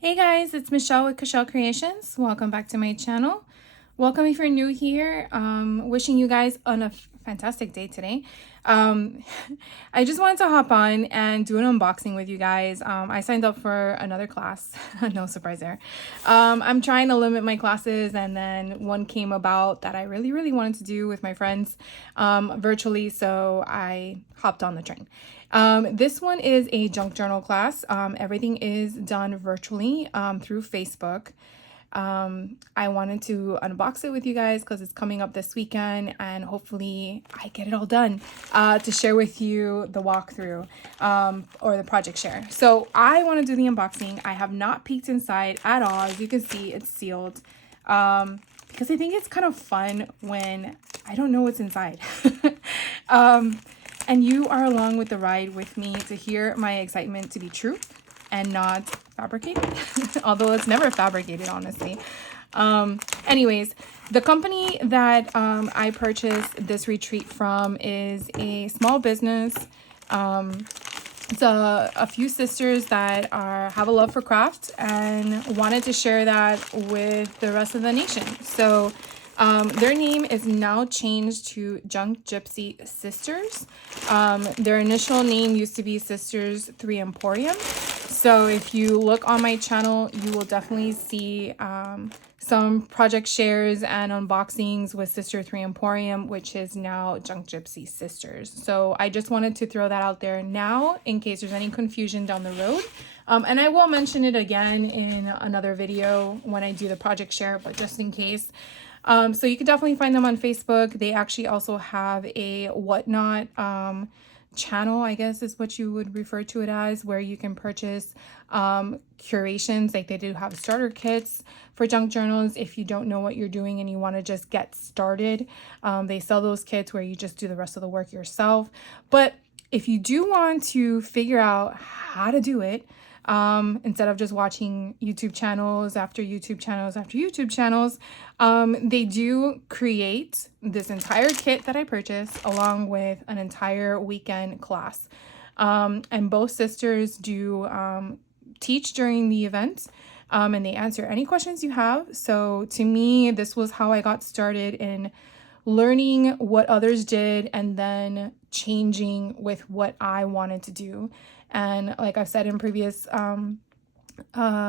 Hey guys, it's Michelle with Michelle Creations. Welcome back to my channel. Welcome if you're new here. Wishing you guys on a fantastic day today. Um, I just wanted to hop on and do an unboxing with you guys. I signed up for another class. No surprise there. I'm trying to limit my classes, and then one came about that I really wanted to do with my friends virtually, so I hopped on the train. This one is a junk journal class. Everything is done virtually through Facebook. I wanted to unbox it with you guys because it's coming up this weekend, and hopefully I get it all done to share with you the walkthrough or the project share. So I want to do the unboxing. I have not peeked inside at all. As you can see, it's sealed because I think it's kind of fun when I don't know what's inside. And you are along with the ride with me to hear my excitement to be true and not fabricated. Although it's never fabricated, honestly. Anyways, the company that I purchased this retreat from is a small business. It's a few sisters that have a love for craft and wanted to share that with the rest of the nation. So their name is now changed to Gypsy Sisters. Their initial name used to be Sisters 3 Emporium. So if you look on my channel, you will definitely see some project shares and unboxings with Sister 3 Emporium, which is now Gypsy Sisters. So I just wanted to throw that out there now in case there's any confusion down the road. And I will mention it again in another video when I do the project share, but just in case. So you can definitely find them on Facebook. They actually also have a whatnot channel, I guess is what you would refer to it as, where you can purchase curations. Like they do have starter kits for junk journals if you don't know what you're doing and you want to just get started. They sell those kits where you just do the rest of the work yourself. But if you do want to figure out how to do it, instead of just watching YouTube channels after YouTube channels after YouTube channels, they do create this entire kit that I purchased along with an entire weekend class. And both sisters do teach during the event, and they answer any questions you have. So to me, this was how I got started in learning what others did and then changing with what I wanted to do. And like I've said in previous videos,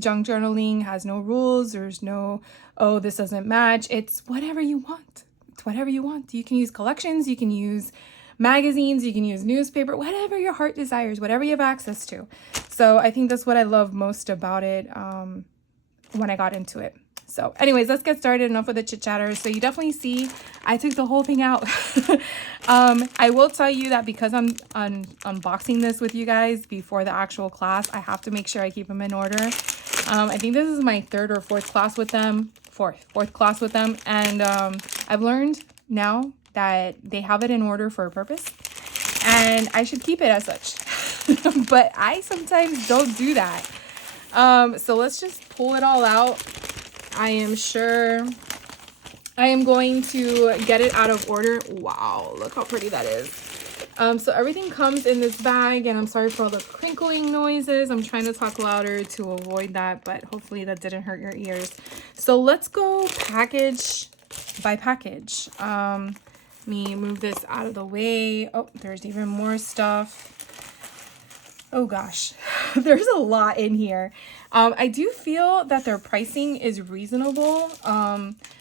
junk journaling has no rules. There's no, oh, this doesn't match. It's whatever you want. It's whatever you want. You can use collections, you can use magazines, you can use newspaper, whatever your heart desires, whatever you have access to. So I think that's what I love most about it when I got into it. So anyways, let's get started. Enough with the chit chatter. So you definitely see I took the whole thing out. I will tell you that because I'm unboxing this with you guys before the actual class, I have to make sure I keep them in order. I think this is my third or fourth class with them. Fourth class with them. And I've learned now that they have it in order for a purpose. And I should keep it as such. But I sometimes don't do that. So let's just pull it all out. I am sure I am going to get it out of order. Wow, look how pretty that is. So everything comes in this bag, and I'm sorry for all the crinkling noises. I'm trying to talk louder to avoid that, but hopefully that didn't hurt your ears. So let's go package by package. Let me move this out of the way. Oh, there's even more stuff. Oh gosh, there's a lot in here. I do feel that their pricing is reasonable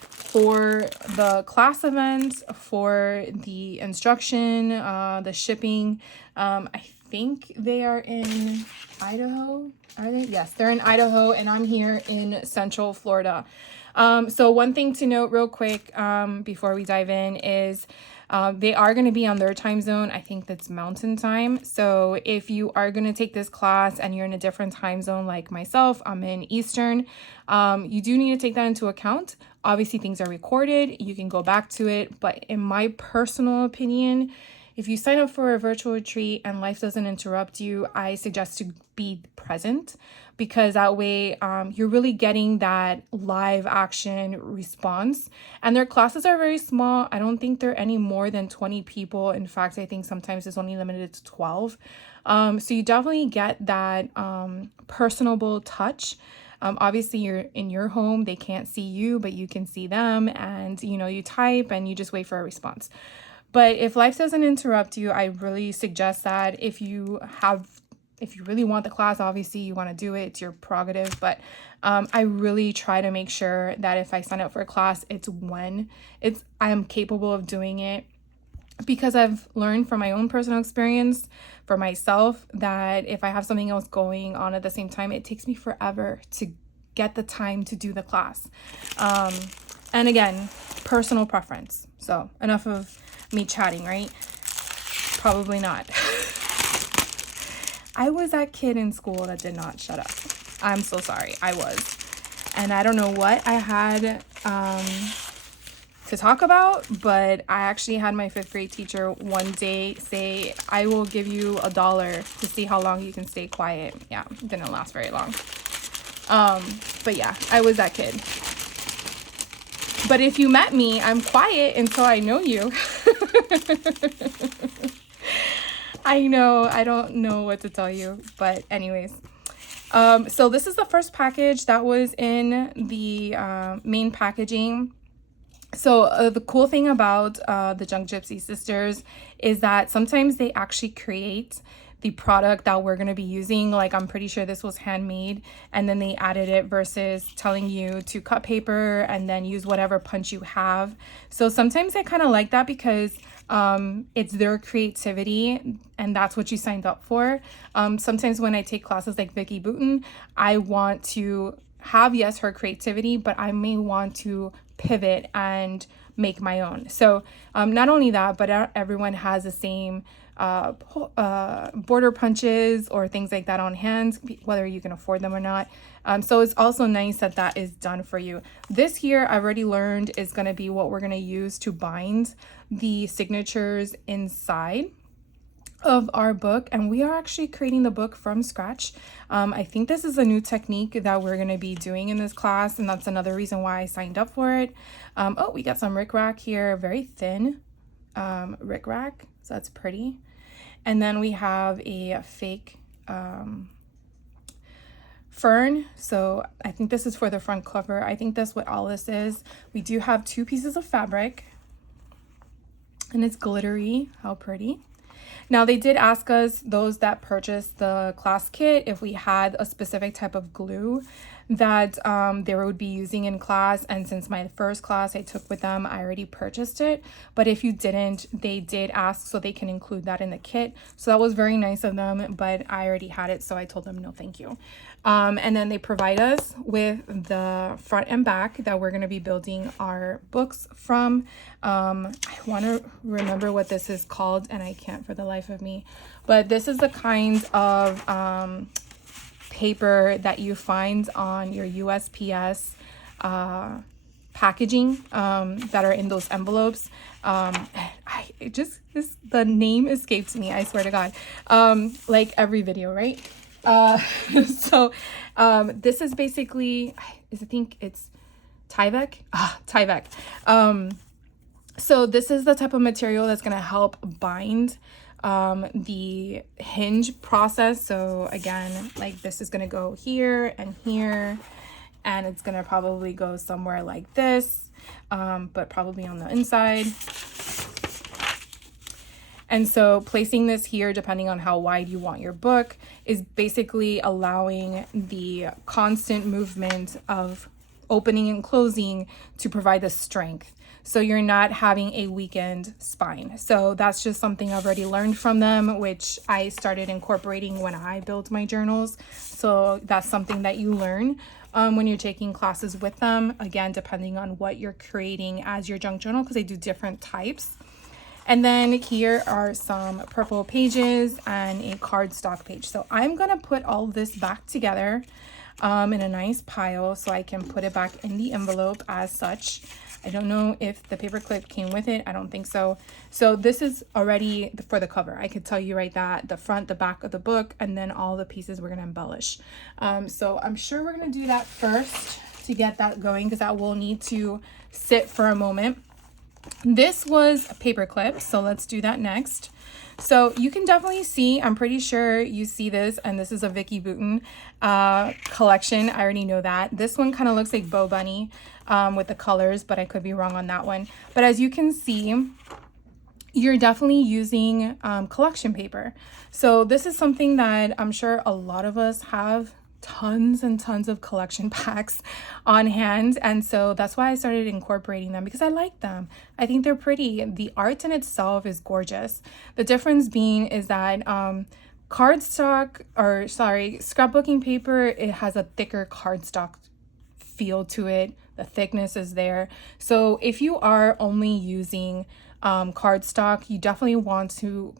for the class event, for the instruction, the shipping. I think they are in Idaho. Are they? Yes, they're in Idaho, and I'm here in Central Florida. So one thing to note real quick before we dive in is they are going to be on their time zone. I think that's mountain time. So if you are going to take this class and you're in a different time zone like myself, I'm in Eastern, you do need to take that into account. Obviously, things are recorded. You can go back to it. But in my personal opinion, if you sign up for a virtual retreat and life doesn't interrupt you, I suggest to be present, because that way you're really getting that live action response. And their classes are very small. I don't think they're any more than 20 people. In fact, I think sometimes it's only limited to 12. So you definitely get that personable touch. Obviously you're in your home, they can't see you, but you can see them, and you type and you just wait for a response. But if life doesn't interrupt you, I really suggest that if you really want the class, obviously you want to do it, it's your prerogative. But I really try to make sure that if I sign up for a class, it's when I am capable of doing it, because I've learned from my own personal experience for myself that if I have something else going on at the same time, it takes me forever to get the time to do the class. And again, personal preference. So enough of me chatting, right? Probably not. I was that kid in school that did not shut up. I'm so sorry. I was. And I don't know what I had to talk about, but I actually had my 5th grade teacher one day say, I will give you $1 to see how long you can stay quiet. Yeah, it didn't last very long. But yeah, I was that kid. But if you met me, I'm quiet until I know you. I know, I don't know what to tell you, but anyways. So this is the first package that was in the main packaging. So the cool thing about the Junk Gypsy sisters is that sometimes they actually create the product that we're going to be using. Like, I'm pretty sure this was handmade, and then they added it, versus telling you to cut paper and then use whatever punch you have. So sometimes I kind of like that, because it's their creativity and that's what you signed up for. Sometimes when I take classes like Vicky Booten, I want to have, yes, her creativity, but I may want to pivot and make my own. So not only that, but everyone has the same border punches or things like that on hand, whether you can afford them or not. So it's also nice that that is done for you. This here, I already learned, is going to be what we're going to use to bind the signatures inside of our book, and we are actually creating the book from scratch. I think this is a new technique that we're going to be doing in this class, and that's another reason why I signed up for it. Oh, we got some rickrack here, very thin rickrack, so that's pretty. And then we have a fake fern, so I think this is for the front cover. I think that's what all this is. We do have 2 pieces of fabric, and it's glittery. How pretty. Now, they did ask us, those that purchased the class kit, if we had a specific type of glue that they would be using in class. And since my first class I took with them, I already purchased it. But if you didn't, they did ask so they can include that in the kit. So that was very nice of them, but I already had it, so I told them no thank you. And then they provide us with the front and back that we're going to be building our books from. I want to remember what this is called, and I can't for the life of me. But this is the kind of paper that you find on your USPS packaging that are in those envelopes. The name escapes me, I swear to God. Like every video, right? So this is basically, I think it's Tyvek. Tyvek. So this is the type of material that's going to help bind the hinge process. So again, like this is going to go here and here, and it's going to probably go somewhere like this, but probably on the inside. And so placing this here, depending on how wide you want your book, is basically allowing the constant movement of opening and closing to provide the strength. So you're not having a weakened spine. So that's just something I've already learned from them, which I started incorporating when I built my journals. So that's something that you learn when you're taking classes with them. Again, depending on what you're creating as your junk journal, because they do different types. And then here are some purple pages and a cardstock page. So I'm gonna put all this back together in a nice pile so I can put it back in the envelope as such. I don't know if the paper clip came with it. I don't think so. So this is already for the cover. I could tell you right that the front, the back of the book, and then all the pieces we're gonna embellish. So I'm sure we're gonna do that first to get that going, because that will need to sit for a moment. This was a paper clip, so let's do that next. So you can definitely see, I'm pretty sure you see this, and this is a Vicky Bouton collection. I already know that. This one kind of looks like Bo Bunny with the colors, but I could be wrong on that one. But as you can see, you're definitely using collection paper. So this is something that I'm sure a lot of us have tons and tons of collection packs on hand, and so that's why I started incorporating them, because I like them. I think they're pretty. The art in itself is gorgeous. The difference being is that scrapbooking paper, it has a thicker cardstock feel to it. The thickness is there. So if you are only using cardstock, you definitely want to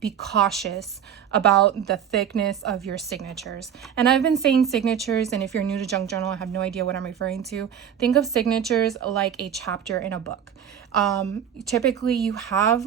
be cautious about the thickness of your signatures. And I've been saying signatures, and if you're new to junk journal, I have no idea what I'm referring to. Think of signatures like a chapter in a book. Typically you have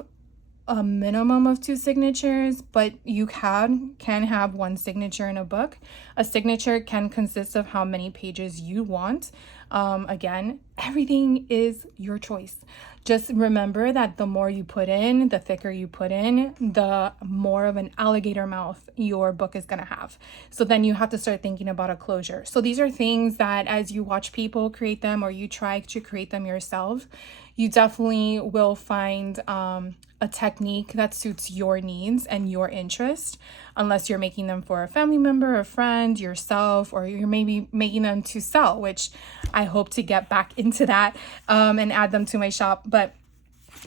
a minimum of 2 signatures, but you can have 1 signature in a book. A signature can consist of how many pages you want. Again, everything is your choice. Just remember that the more you put in, the thicker you put in, the more of an alligator mouth your book is gonna have. So then you have to start thinking about a closure. So these are things that as you watch people create them, or you try to create them yourself, you definitely will find a technique that suits your needs and your interest, unless you're making them for a family member, a friend, yourself, or you're maybe making them to sell, which I hope to get back into that and add them to my shop. But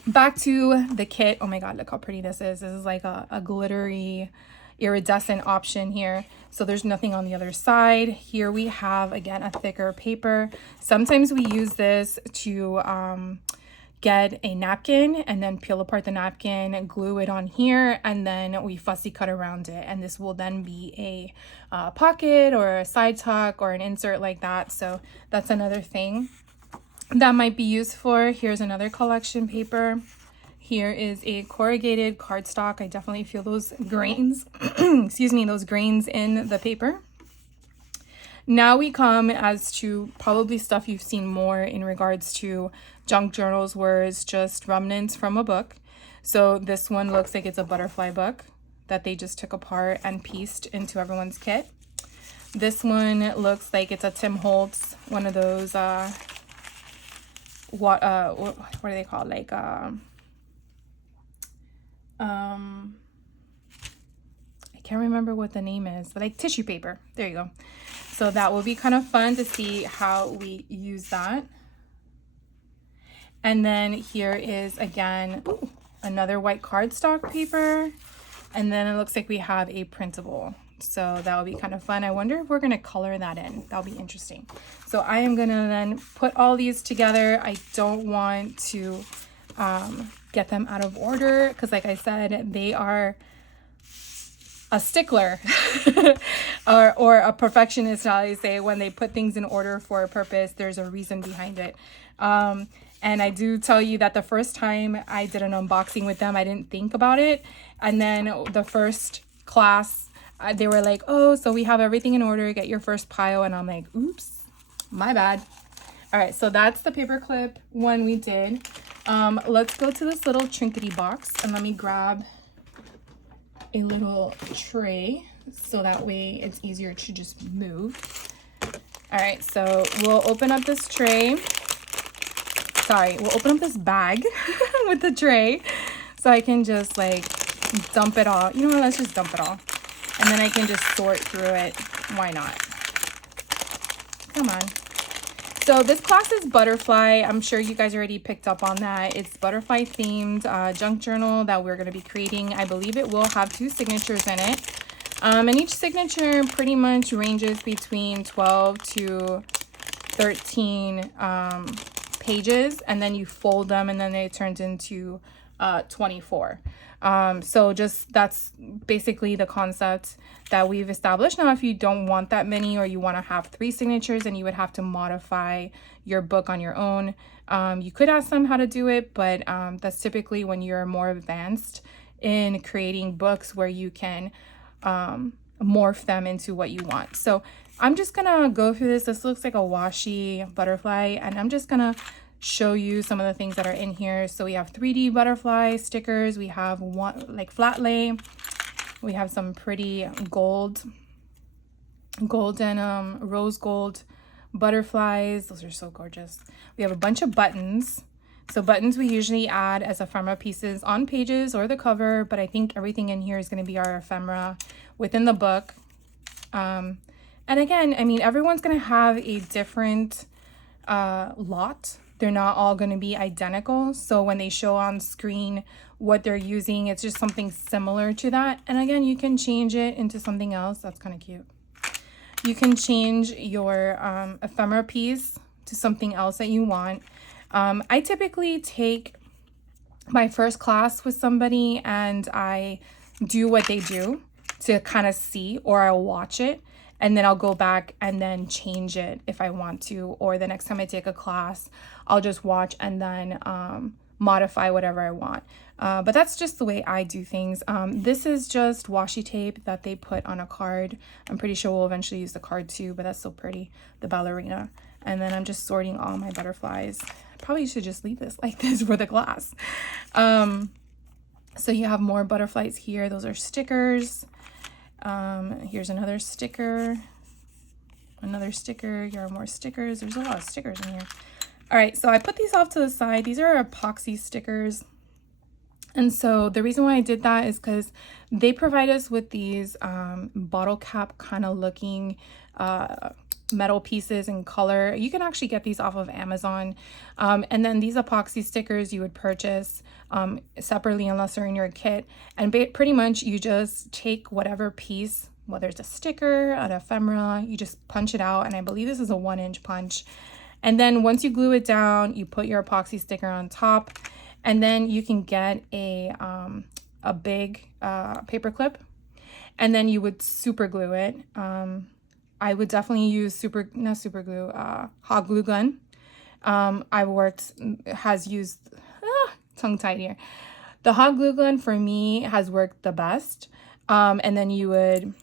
back to the kit. Oh my God, look how pretty this is. This is like a glittery iridescent option here. So there's nothing on the other side. Here we have, again, a thicker paper. Sometimes we use this to get a napkin and then peel apart the napkin, glue it on here, and then we fussy cut around it. And this will then be a pocket or a side tuck or an insert like that. So that's another thing that might be used for. Here's another collection paper. Here is a corrugated cardstock. I definitely feel those grains, excuse me, those grains in the paper. Now we come as to probably stuff you've seen more in regards to junk journals, where it's just remnants from a book. So this one looks like it's a Butterfly book that they just took apart and pieced into everyone's kit. This one looks like it's a Tim Holtz, one of those, what are they called? Like, I can't remember what the name is, but like tissue paper. There you go. So that will be kind of fun to see how we use that. And then here is, again, another white cardstock paper. And then it looks like we have a printable. So that will be kind of fun. I wonder if we're going to color that in. That'll be interesting. So I am going to then put all these together. I don't want to get them out of order, because like I said, they are a stickler or a perfectionist, how I say. When they put things in order for a purpose, there's a reason behind it. And I do tell you that the first time I did an unboxing with them, I didn't think about it. And then the first class, they were like, oh, so we have everything in order, get your first pile. And I'm like, oops, my bad. All right, so that's the paperclip one we did. Let's go to this little trinkety box, and let me grab a little tray so that way it's easier to just move. All right, so we'll open up this tray. Sorry, we'll open up this bag with the tray so I can just like dump it all. You know what, let's just dump it all. And then I can just sort through it. Why not? Come on. So this class is Butterfly. I'm sure you guys already picked up on that. It's Butterfly themed junk journal that we're going to be creating. I believe it will have 2 signatures in it. And each signature pretty much ranges between 12 to 13 pages. And then you fold them, and then it turns into 24. So just that's basically the concept that we've established. Now, if you don't want that many, or you want to have 3 signatures, then you would have to modify your book on your own. You could ask them how to do it, but that's typically when you're more advanced in creating books where you can morph them into what you want. So I'm just gonna go through this. This looks like a washi butterfly, and I'm just gonna show you some of the things that are in here. So we have 3D butterfly stickers. We have one like flat lay. We have some pretty golden rose gold butterflies. Those are so gorgeous. We have a bunch of buttons. So buttons we usually add as ephemera pieces on pages or the cover, but I think everything in here is going to be our ephemera within the book. And again, I mean, everyone's going to have a different lot. They're not all going to be identical. So when they show on screen what they're using, it's just something similar to that. And again, you can change it into something else. That's kind of cute. You can change your ephemera piece to something else that you want. I typically take my first class with somebody and I do what they do to kind of see, or I'll watch it and then I'll go back and then change it if I want to, or the next time I take a class, I'll just watch and then modify whatever I want. But that's just the way I do things. This is just washi tape that they put on a card. I'm pretty sure we'll eventually use the card too, but that's so pretty, the ballerina. And then I'm just sorting all my butterflies. Probably should just leave this like this for the class. So you have more butterflies here. Those are stickers. Here's another sticker. Another sticker. Here are more stickers. There's a lot of stickers in here. All right, so I put these off to the side. These are epoxy stickers. And so the reason why I did that is because they provide us with these bottle cap kind of looking metal pieces in color. You can actually get these off of Amazon. And then these epoxy stickers you would purchase separately unless they're in your kit. And pretty much you just take whatever piece, whether it's a sticker, an ephemera, you just punch it out. And I believe this is a 1-inch punch. And then once you glue it down, you put your epoxy sticker on top. And then you can get a big paper clip, and then you would super glue it. I would definitely use hot glue gun. Tongue tied here. The hot glue gun for me has worked the best. And then you would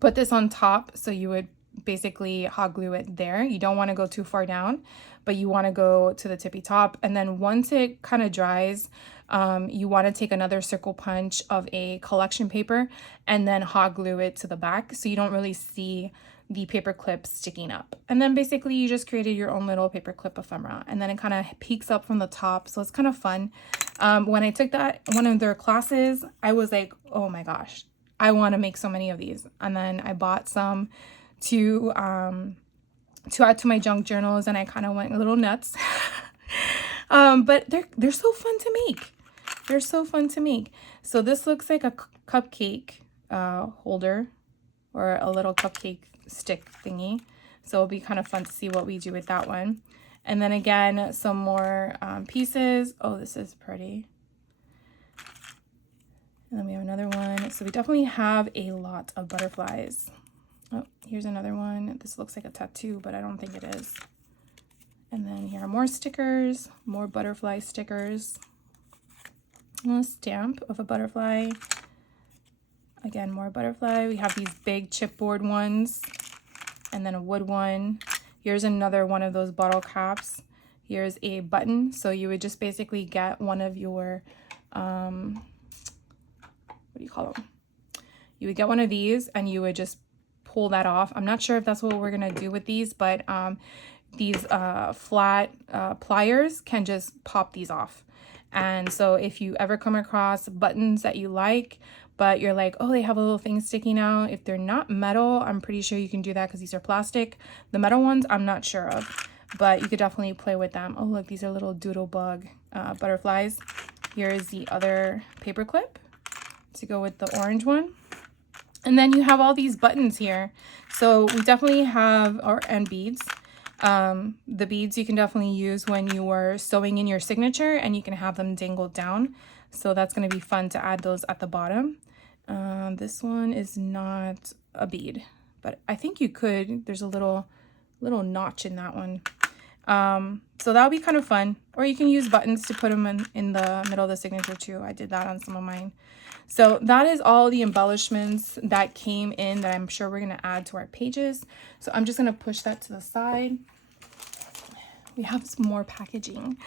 put this on top. So you would basically hot glue it there. You don't want to go too far down, but you want to go to the tippy top. And then once it kind of dries, you want to take another circle punch of a collection paper and then hot glue it to the back so you don't really see the paper clip sticking up. And then basically you just created your own little paper clip ephemera, and then it kind of peeks up from the top. So it's kind of fun. When I took one of their classes, I was like, oh my gosh, I want to make so many of these. And then I bought some to add to my junk journals, and I kind of went a little nuts. But they're so fun to make. They're so fun to make. So this looks like a cupcake holder, or a little cupcake stick thingy. So it'll be kind of fun to see what we do with that one. And then again, some more pieces. Oh, this is pretty. And then we have another one. So we definitely have a lot of butterflies. Oh, here's another one. This looks like a tattoo, but I don't think it is. And then here are more stickers, more butterfly stickers. A stamp of a butterfly. Again, more butterfly. We have these big chipboard ones, and then a wood one. Here's another one of those bottle caps. Here's a button. So you would just basically get one of your, what do you call them? You would get one of these and you would just pull that off. I'm not sure if that's what we're gonna do with these, but these flat pliers can just pop these off. And so if you ever come across buttons that you like, but you're like, oh, they have a little thing sticking out, if they're not metal, I'm pretty sure you can do that because these are plastic. The metal ones, I'm not sure of, but you could definitely play with them. Oh, look, these are little doodle bug butterflies. Here's the other paper clip to go with the orange one. And then you have all these buttons here. So we definitely have, and beads. The beads you can definitely use when you are sewing in your signature, and you can have them dangled down. So that's going to be fun to add those at the bottom. This one is not a bead, but I think you could. There's a little notch in that one. So that'll be kind of fun. Or you can use buttons to put them in the middle of the signature too. I did that on some of mine. So that is all the embellishments that came in that I'm sure we're going to add to our pages. So I'm just going to push that to the side. We have some more packaging.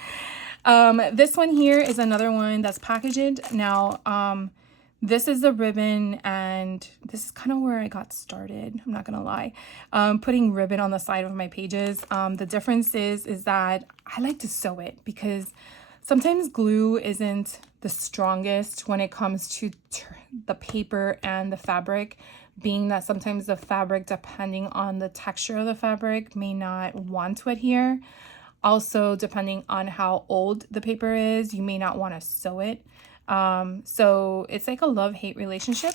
This one here is another one that's packaged. Now, this is the ribbon, and this is kind of where I got started. I'm not going to lie. Putting ribbon on the side of my pages. The difference is that I like to sew it because sometimes glue isn't the strongest when it comes to the paper and the fabric, being that sometimes the fabric, depending on the texture of the fabric, may not want to adhere. Also, depending on how old the paper is, you may not want to sew it. So it's like a love-hate relationship.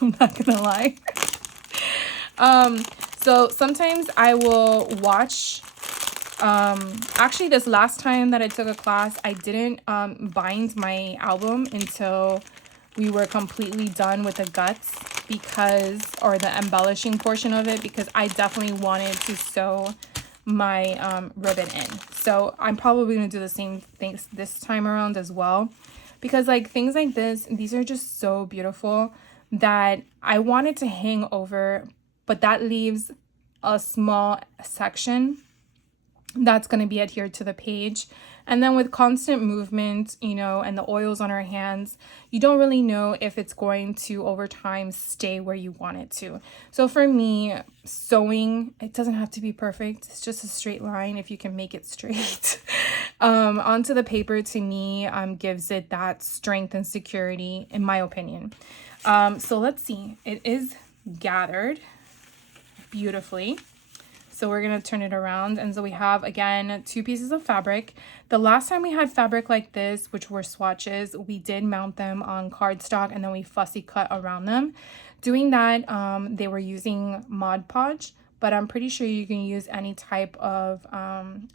I'm not gonna lie. So sometimes I will watch. Actually, this last time that I took a class, I didn't bind my album until we were completely done with the guts, or the embellishing portion of it, because I definitely wanted to sew my ribbon in. So I'm probably gonna do the same things this time around as well, because like things like this, these are just so beautiful that I wanted to hang over, but that leaves a small section that's going to be adhered to the page. And then with constant movement, you know, and the oils on our hands, you don't really know if it's going to over time stay where you want it to. So for me, sewing, it doesn't have to be perfect. It's just a straight line if you can make it straight. Onto the paper, to me, gives it that strength and security, in my opinion. So let's see. It is gathered beautifully. So we're going to turn it around. And so we have, again, 2 pieces of fabric. The last time we had fabric like this, which were swatches, we did mount them on cardstock and then we fussy cut around them. Doing that, they were using Mod Podge, but I'm pretty sure you can use any type of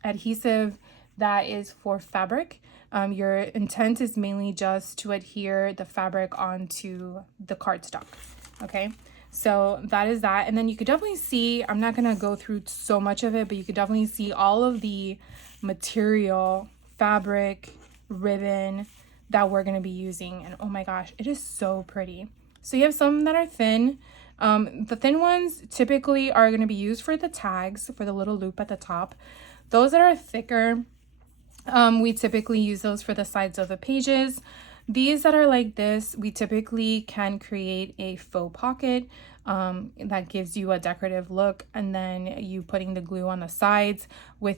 adhesive that is for fabric. Your intent is mainly just to adhere the fabric onto the cardstock, okay? So that is that. And then you could definitely see, I'm not going to go through so much of it, but you could definitely see all of the material, fabric, ribbon that we're going to be using. And oh my gosh, it is so pretty. So you have some that are thin. The thin ones typically are going to be used for the tags, for the little loop at the top. Those that are thicker, we typically use those for the sides of the pages. These that are like this, we typically can create a faux pocket that gives you a decorative look, and then you putting the glue on the sides with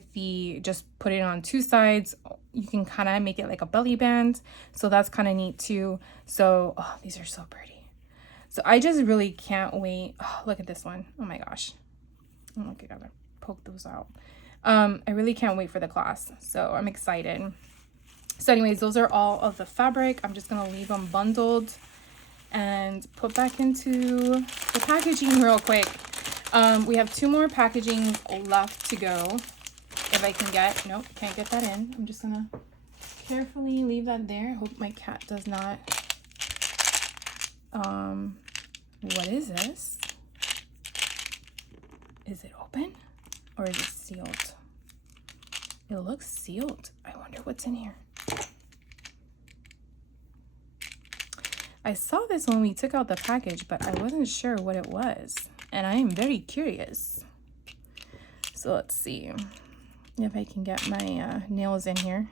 just put it on 2 sides. You can kind of make it like a belly band. So that's kind of neat too. So these are so pretty. So I just really can't wait. Oh, look at this one. Oh my gosh. Oh, look, I gotta poke those out. I really can't wait for the class. So I'm excited. So anyways, those are all of the fabric. I'm just going to leave them bundled and put back into the packaging real quick. We have 2 more packaging left to go. If I can get, nope, can't get that in. I'm just going to carefully leave that there. Hope my cat does not. What is this? Is it open or is it sealed? It looks sealed. I wonder what's in here. I saw this when we took out the package, but I wasn't sure what it was. And I am very curious. So let's see if I can get my nails in here.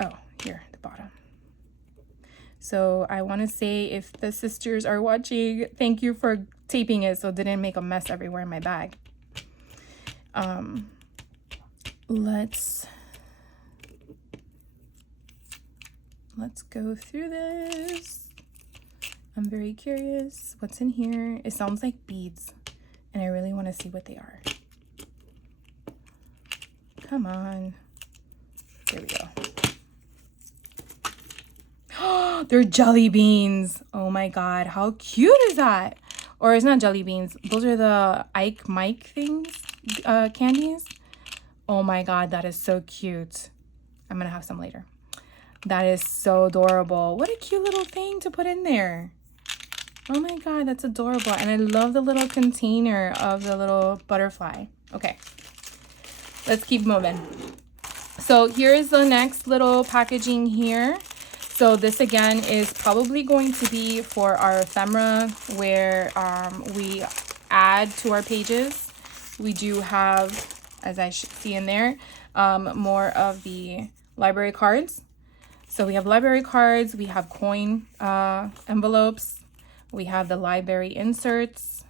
Oh, here at the bottom. So I want to say, if the sisters are watching, thank you for taping it so it didn't make a mess everywhere in my bag. Let's go through this. I'm very curious what's in here. It sounds like beads, and I really want to see what they are. Come on. There we go. Oh, they're jelly beans. Oh my god, how cute is that? Or it's not jelly beans. Those are the Ike Mike things. candies. Oh my God, that is so cute. I'm gonna have some later. That is so adorable. What a cute little thing to put in there. Oh my God, that's adorable. And I love the little container of the little butterfly. Okay, let's keep moving. So here's the next little packaging here. So this again is probably going to be for our ephemera where we add to our pages. We do have, as I see in there, more of the library cards. So we have library cards, we have coin envelopes, we have the library inserts.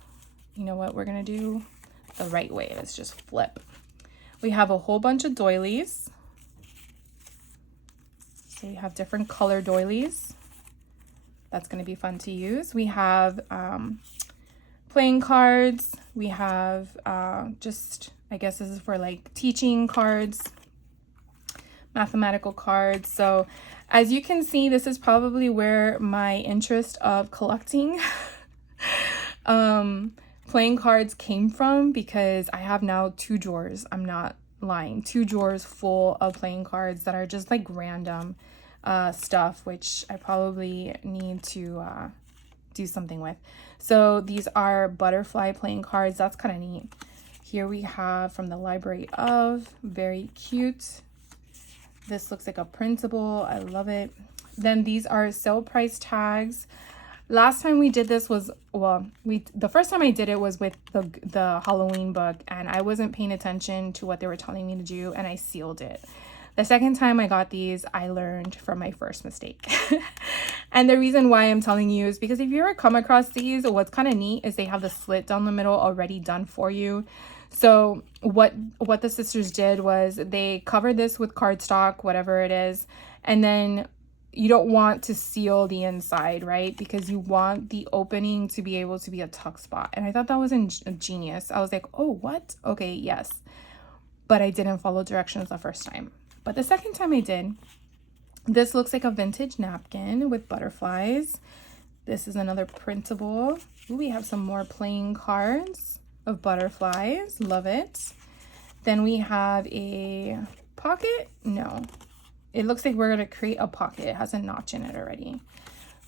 You know what we're gonna do the right way, let's just flip. We have a whole bunch of doilies. So we have different color doilies. That's gonna be fun to use. We have playing cards. We have just, I guess this is for like teaching cards, mathematical cards. So as you can see, this is probably where my interest of collecting playing cards came from, because I have now 2 drawers. I'm not lying, 2 drawers full of playing cards that are just like random stuff, which I probably need to do something with. So these are Butterfly playing cards. That's kind of neat. Here we have from the library of, very cute. This looks like a printable. I love it. Then these are sale price tags. Last time we did this was, well, the first time I did it was with the Halloween book, and I wasn't paying attention to what they were telling me to do, and I sealed it. The second time I got these, I learned from my first mistake. And the reason why I'm telling you is because if you ever come across these, what's kind of neat is they have the slit down the middle already done for you. So what the sisters did was they covered this with cardstock, whatever it is, and then you don't want to seal the inside, right? Because you want the opening to be able to be a tuck spot. And I thought that was genius. I was like, oh, what? Okay, yes. But I didn't follow directions the first time. But the second time I did, this looks like a vintage napkin with butterflies. This is another printable. Ooh, we have some more playing cards of butterflies. Love it. Then we have a pocket. No, it looks like we're going to create a pocket. It has a notch in it already.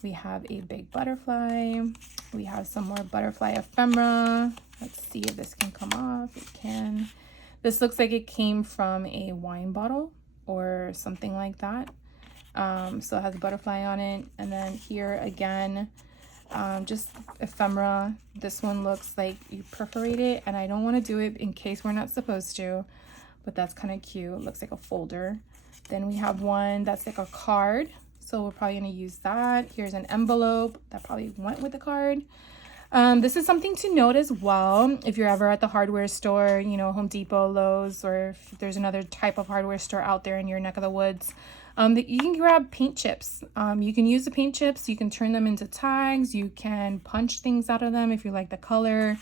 We have a big butterfly. We have some more butterfly ephemera. Let's see if this can come off. It can. This looks like it came from a wine bottle or something like that. So it has a butterfly on it. And then here again, just ephemera. This one looks like you perforate it, and I don't want to do it in case we're not supposed to, but that's kind of cute. It looks like a folder. Then we have one that's like a card, so we're probably going to use that. Here's an envelope that probably went with the card. This is something to note as well. If you're ever at the hardware store, you know, Home Depot, Lowe's, or if there's another type of hardware store out there in your neck of the woods, that you can grab paint chips. You can use the paint chips. You can turn them into tags. You can punch things out of them if you like the color.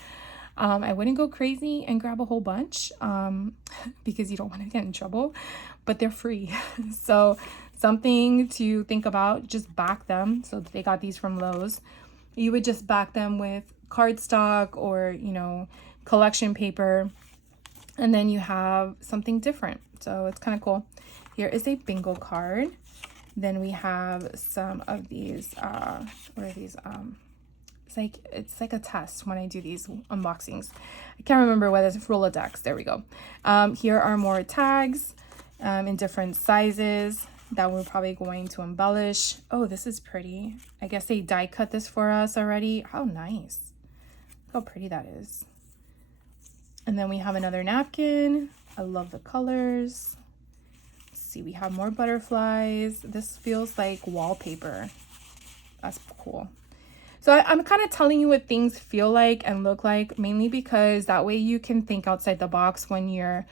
I wouldn't go crazy and grab a whole bunch because you don't want to get in trouble, but they're free. So something to think about, just back them. So they got these from Lowe's. You would just back them with cardstock or, you know, collection paper, and then you have something different. So it's kind of cool. Here is a bingo card. Then we have some of these, what are these? It's like a test when I do these unboxings. I can't remember whether it's Rolodex. There we go. Here are more tags in different sizes that we're probably going to embellish. Oh, this is pretty. I guess they die cut this for us already. How nice. How pretty that is. And then we have another napkin. I love the colors. Let's see, we have more butterflies. This feels like wallpaper. That's cool. So I'm kind of telling you what things feel like and look like, mainly because that way you can think outside the box when you're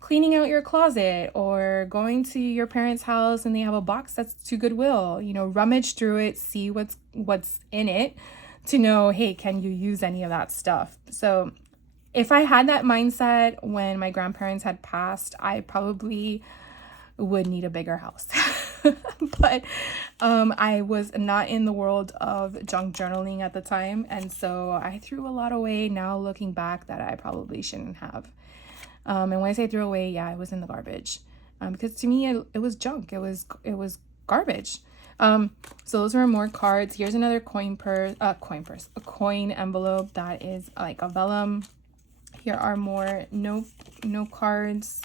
cleaning out your closet or going to your parents' house and they have a box that's to Goodwill. You know, rummage through it, see what's in it to know, hey, can you use any of that stuff? So if I had that mindset when my grandparents had passed, I probably would need a bigger house. But I was not in the world of junk journaling at the time, and so I threw a lot away now looking back that I probably shouldn't have. And when I say threw away, yeah, it was in the garbage, because to me it was junk. It was garbage. So those are more cards. Here's another a coin envelope that is like a vellum. Here are more no cards.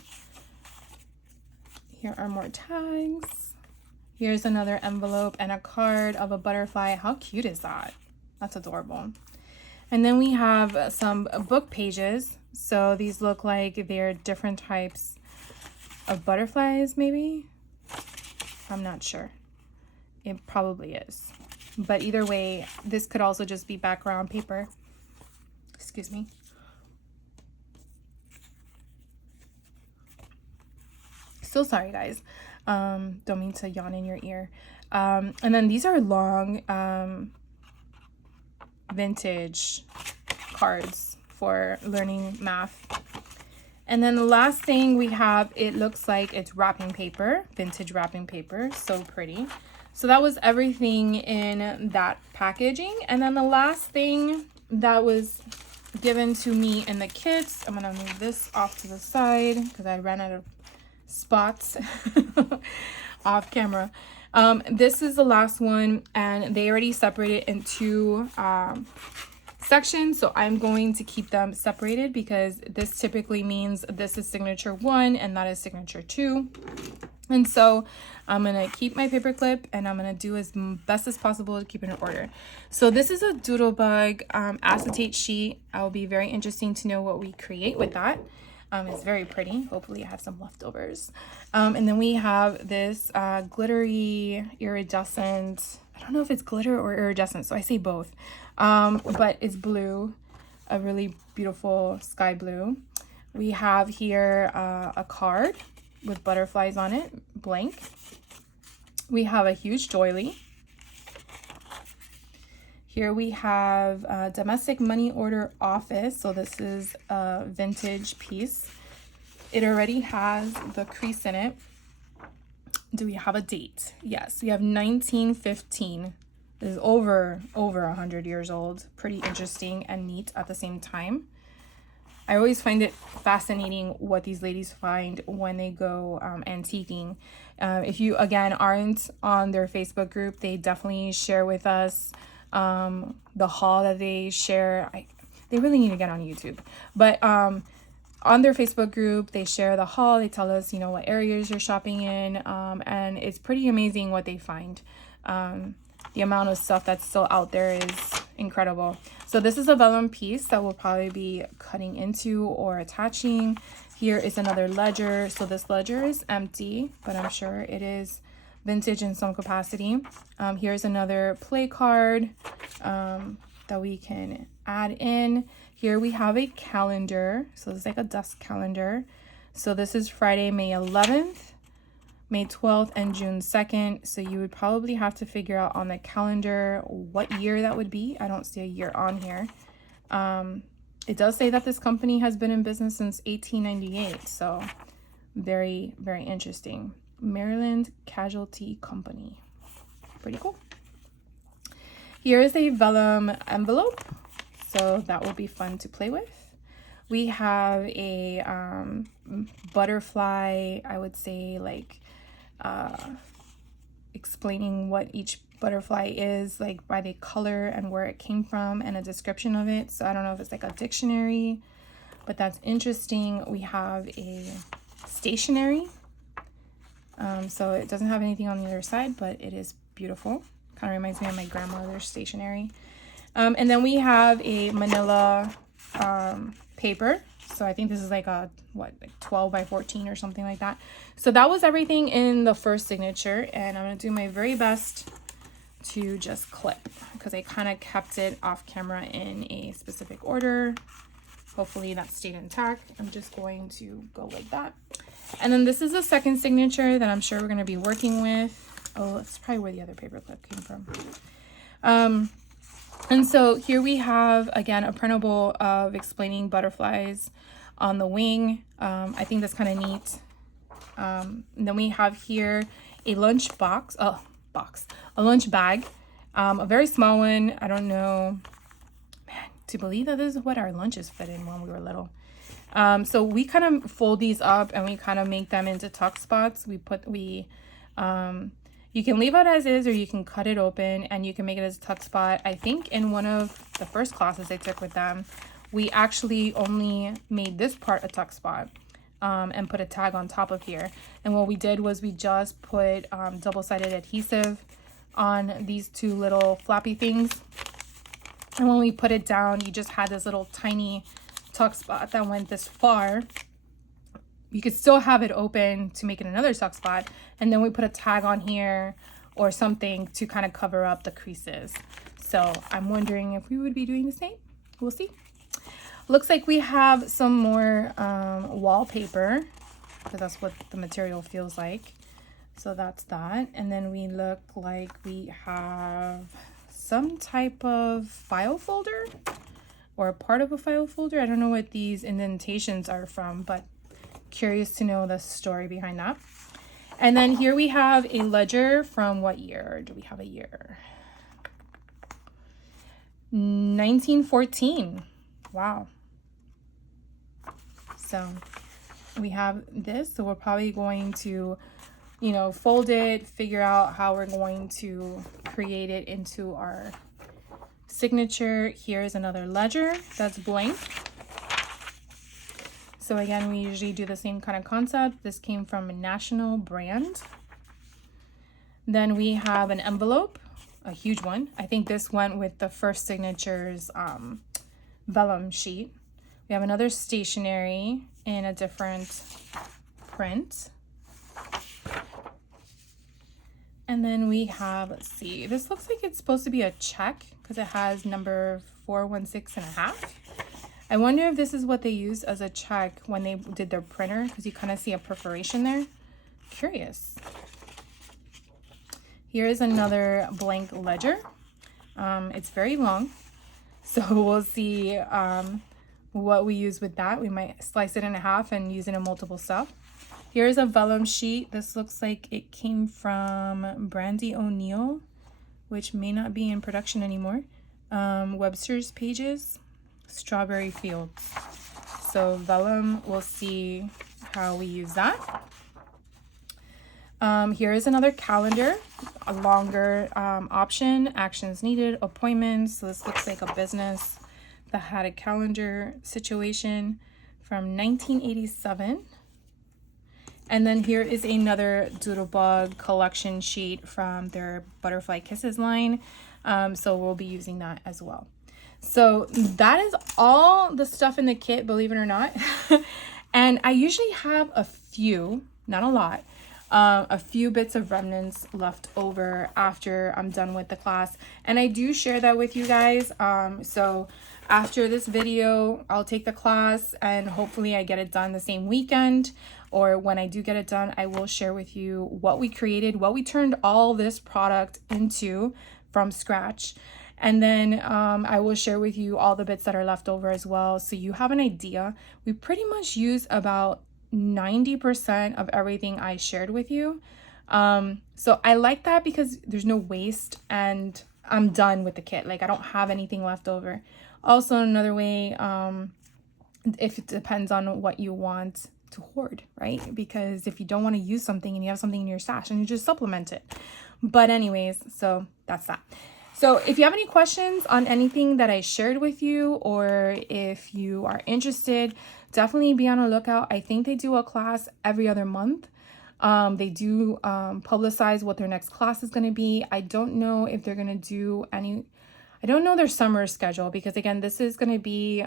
Here are more tags. Here's another envelope and a card of a butterfly. How cute is that? That's adorable. And then we have some book pages. So these look like they're different types of butterflies, maybe? I'm not sure. It probably is. But either way, this could also just be background paper. Excuse me. So sorry, guys. Don't mean to yawn in your ear. And then these are long vintage cards for learning math. And then the last thing we have, it looks like it's wrapping paper, vintage wrapping paper. So pretty. So that was everything in that packaging. And then the last thing that was given to me in the kits, I'm gonna move this off to the side because I ran out of spots off camera. This is the last one, and they already separated into sections, so I'm going to keep them separated because this typically means this is signature 1 and that is signature 2. And so I'm gonna keep my paper clip and I'm gonna do as best as possible to keep it in order. So this is a Doodlebug acetate sheet. I'll be very interesting to know what we create with that. It's very pretty. Hopefully I have some leftovers. And then we have this glittery iridescent, I don't know if it's glitter or iridescent, so I say both. But it's blue, a really beautiful sky blue. We have here a card with butterflies on it, blank. We have a huge doily. Here we have a domestic money order office. So this is a vintage piece. It already has the crease in it. Do we have a date? Yes, we have 1915. This is over 100 years old. Pretty interesting and neat at the same time. I always find it fascinating what these ladies find when they go antiquing. If you, again, aren't on their Facebook group, they definitely share with us the haul that they share. They really need to get on YouTube. But on their Facebook group, they share the haul. They tell us, what areas you're shopping in. And it's pretty amazing what they find. The amount of stuff that's still out there is incredible. So this is a vellum piece that we'll probably be cutting into or attaching. Here is another ledger. So this ledger is empty, but I'm sure it is vintage in some capacity. Here's another play card that we can add in. Here we have a calendar. So it's like a dust calendar. So this is Friday, May 11th. May 12th and June 2nd. So you would probably have to figure out on the calendar what year that would be. I don't see a year on here. It does say that this company has been in business since 1898. So very, very interesting. Maryland Casualty Company. Pretty cool. Here is a vellum envelope. So that will be fun to play with. We have a butterfly, I would say, like explaining what each butterfly is, like by the color and where it came from and a description of it. So I don't know if it's like a dictionary, but that's interesting. We have a stationery. So it doesn't have anything on the other side, but it is beautiful. Kind of reminds me of my grandmother's stationery. And then we have a manila paper. So I think this is like a, like 12 by 14 or something like that. So that was everything in the first signature. And I'm going to do my very best to just clip because I kind of kept it off camera in a specific order. Hopefully that stayed intact. I'm just going to go like that. And then this is the second signature that I'm sure we're going to be working with. Oh, that's probably where the other paper clip came from. And so here we have, again, a printable of explaining butterflies on the wing. I think that's kind of neat. And then we have here a lunch a lunch bag, a very small one. I don't know, man, to believe that this is what our lunches fit in when we were little. So we kind of fold these up and we kind of make them into tuck spots. You can leave it as is, or you can cut it open and you can make it as a tuck spot. I think in one of the first classes I took with them, we actually only made this part a tuck spot, and put a tag on top of here. And what we did was we just put double-sided adhesive on these two little flappy things. And when we put it down, you just had this little tiny tuck spot that went this far. You could still have it open to make it another tuck spot, and then we put a tag on here or something to kind of cover up the creases. So I'm wondering if we would be doing the same. We'll see. Looks like we have some more wallpaper, because that's what the material feels like. So that's that. And then we look like we have some type of file folder or a part of a file folder. I don't know what these indentations are from, but curious to know the story behind that. And then here we have a ledger from what year? Do we have a year? 1914. Wow. So we have this. So we're probably going to, fold it, figure out how we're going to create it into our signature. Here's another ledger that's blank. So again, we usually do the same kind of concept. This came from a national brand. Then we have an envelope, a huge one. I think this went with the first signature's vellum sheet. We have another stationery in a different print. And then we have, let's see, this looks like it's supposed to be a check because it has number 416.5. I wonder if this is what they used as a check when they did their printer, because you kind of see a perforation there. Curious. Here is another blank ledger. It's very long, so we'll see what we use with that. We might slice it in half and use it in multiple stuff. Here's a vellum sheet. This looks like it came from Brandy O'Neill, which may not be in production anymore. Webster's Pages. Strawberry Fields. So vellum, we'll see how we use that. Here is another calendar, a longer option, actions needed, appointments. So this looks like a business that had a calendar situation from 1987. And then here is another Doodlebug collection sheet from their Butterfly Kisses line. So we'll be using that as well. So that is all the stuff in the kit, believe it or not. And I usually have a few, not a lot, a few bits of remnants left over after I'm done with the class. And I do share that with you guys. So after this video, I'll take the class and hopefully I get it done the same weekend. Or when I do get it done, I will share with you what we created, what we turned all this product into from scratch. And then I will share with you all the bits that are left over as well, so you have an idea. We pretty much use about 90% of everything I shared with you. So I like that because there's no waste and I'm done with the kit. Like I don't have anything left over. Also another way, if it depends on what you want to hoard, right? Because if you don't want to use something and you have something in your stash, and you just supplement it. But anyways, so that's that. So if you have any questions on anything that I shared with you, or if you are interested, definitely be on a lookout. I think they do a class every other month. They do publicize what their next class is going to be. I don't know if they're going to do any, I don't know their summer schedule, because again, this is going to be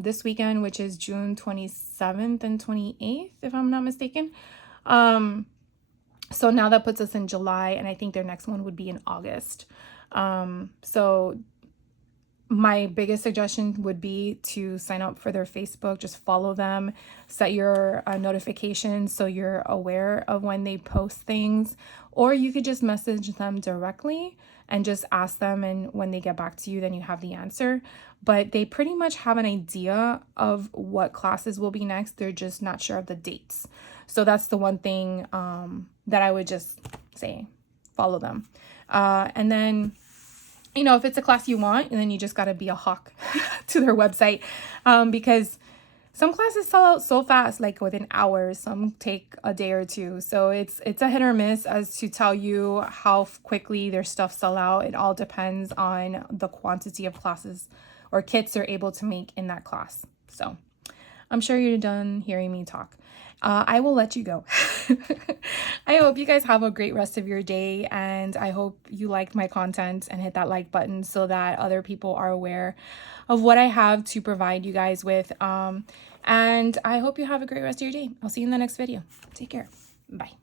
this weekend, which is June 27th and 28th, if I'm not mistaken. So now that puts us in July, and I think their next one would be in August. So my biggest suggestion would be to sign up for their Facebook, just follow them, set your notifications so you're aware of when they post things, or you could just message them directly and just ask them, and when they get back to you, then you have the answer. But they pretty much have an idea of what classes will be next. They're just not sure of the dates. So that's the one thing that I would just say, follow them. And then, you know, if it's a class you want, then you just got to be a hawk to their website, because some classes sell out so fast, like within hours. Some take a day or two. So it's a hit or miss as to tell you how quickly their stuff sell out. It all depends on the quantity of classes or kits they're able to make in that class. So I'm sure you're done hearing me talk. I will let you go. I hope you guys have a great rest of your day, and I hope you liked my content and hit that like button so that other people are aware of what I have to provide you guys with. And I hope you have a great rest of your day. I'll see you in the next video. Take care. Bye.